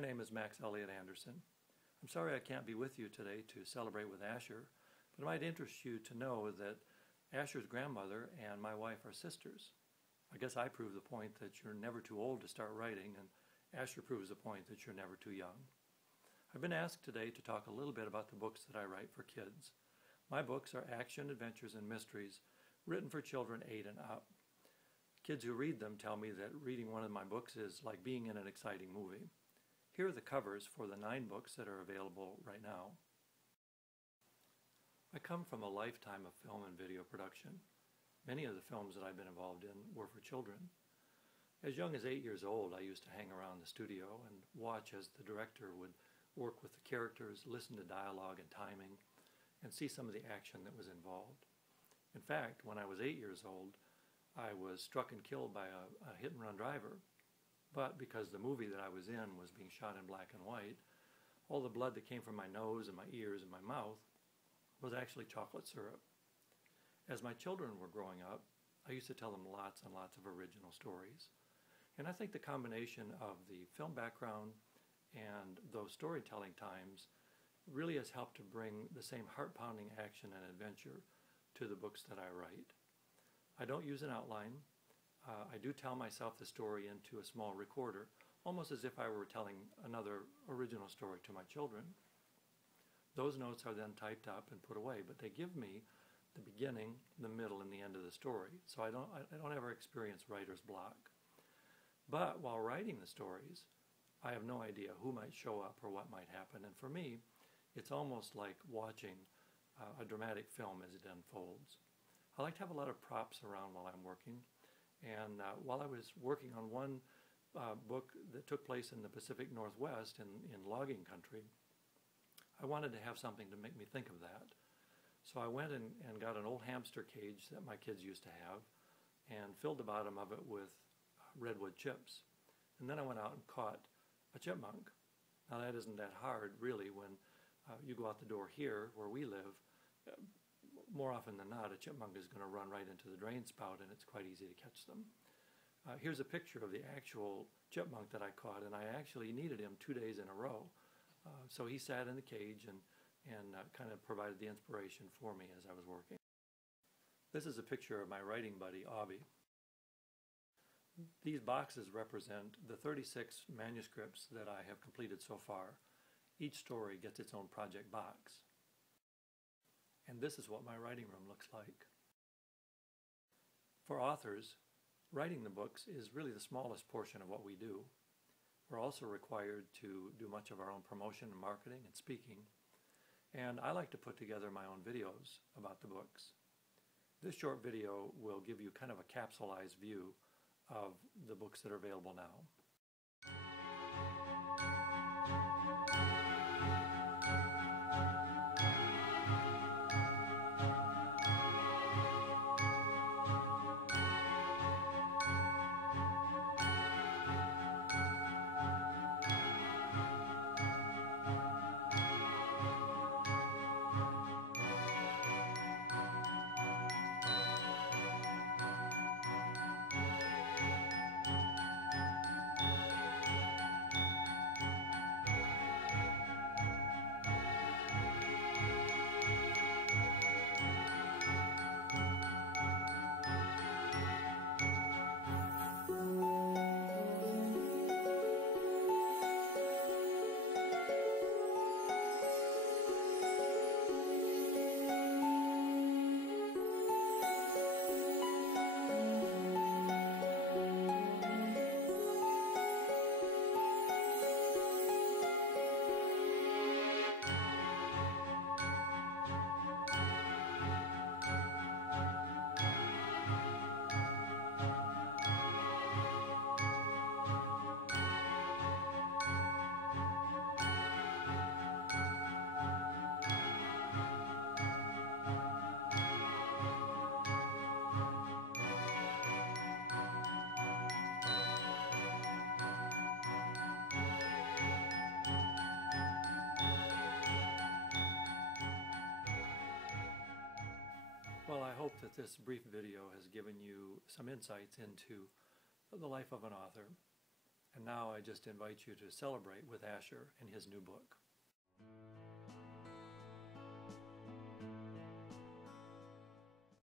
My name is Max Elliott Anderson. I'm sorry I can't be with you today to celebrate with Asher, but it might interest you to know that Asher's grandmother and my wife are sisters. I guess I prove the point that you're never too old to start writing, and Asher proves the point that you're never too young. I've been asked today to talk a little bit about the books that I write for kids. My books are action, adventures, and mysteries written for children 8 and up. Kids who read them tell me that reading one of my books is like being in an exciting movie. Here are the covers for the 9 books that are available right now. I come from a lifetime of film and video production. Many of the films that I've been involved in were for children. As young as 8 years old, I used to hang around the studio and watch as the director would work with the characters, listen to dialogue and timing, and see some of the action that was involved. In fact, when I was 8 years old, I was struck and killed by a hit-and-run driver. But because the movie that I was in was being shot in black and white, all the blood that came from my nose and my ears and my mouth was actually chocolate syrup. As my children were growing up, I used to tell them lots and lots of original stories. And I think the combination of the film background and those storytelling times really has helped to bring the same heart-pounding action and adventure to the books that I write. I don't use an outline. I do tell myself the story into a small recorder, almost as if I were telling another original story to my children. Those notes are then typed up and put away, but they give me the beginning, the middle, and the end of the story, so I don't ever experience writer's block. But while writing the stories, I have no idea who might show up or what might happen, and for me, it's almost like watching a dramatic film as it unfolds. I like to have a lot of props around while I'm working, and while I was working on one book that took place in the Pacific Northwest in logging country, I wanted to have something to make me think of that. So I went and got an old hamster cage that my kids used to have and filled the bottom of it with redwood chips. And then I went out and caught a chipmunk. Now that isn't that hard really when you go out the door here where we live. More often than not, a chipmunk is going to run right into the drain spout, and it's quite easy to catch them. Here's a picture of the actual chipmunk that I caught, and I actually needed him 2 days in a row. So he sat in the cage and kind of provided the inspiration for me as I was working. This is a picture of my writing buddy, Avi. These boxes represent the 36 manuscripts that I have completed so far. Each story gets its own project box. And this is what my writing room looks like. For authors, writing the books is really the smallest portion of what we do. We're also required to do much of our own promotion and marketing and speaking. And I like to put together my own videos about the books. This short video will give you kind of a capsulized view of the books that are available now. Well, I hope that this brief video has given you some insights into the life of an author. And now I just invite you to celebrate with Asher and his new book.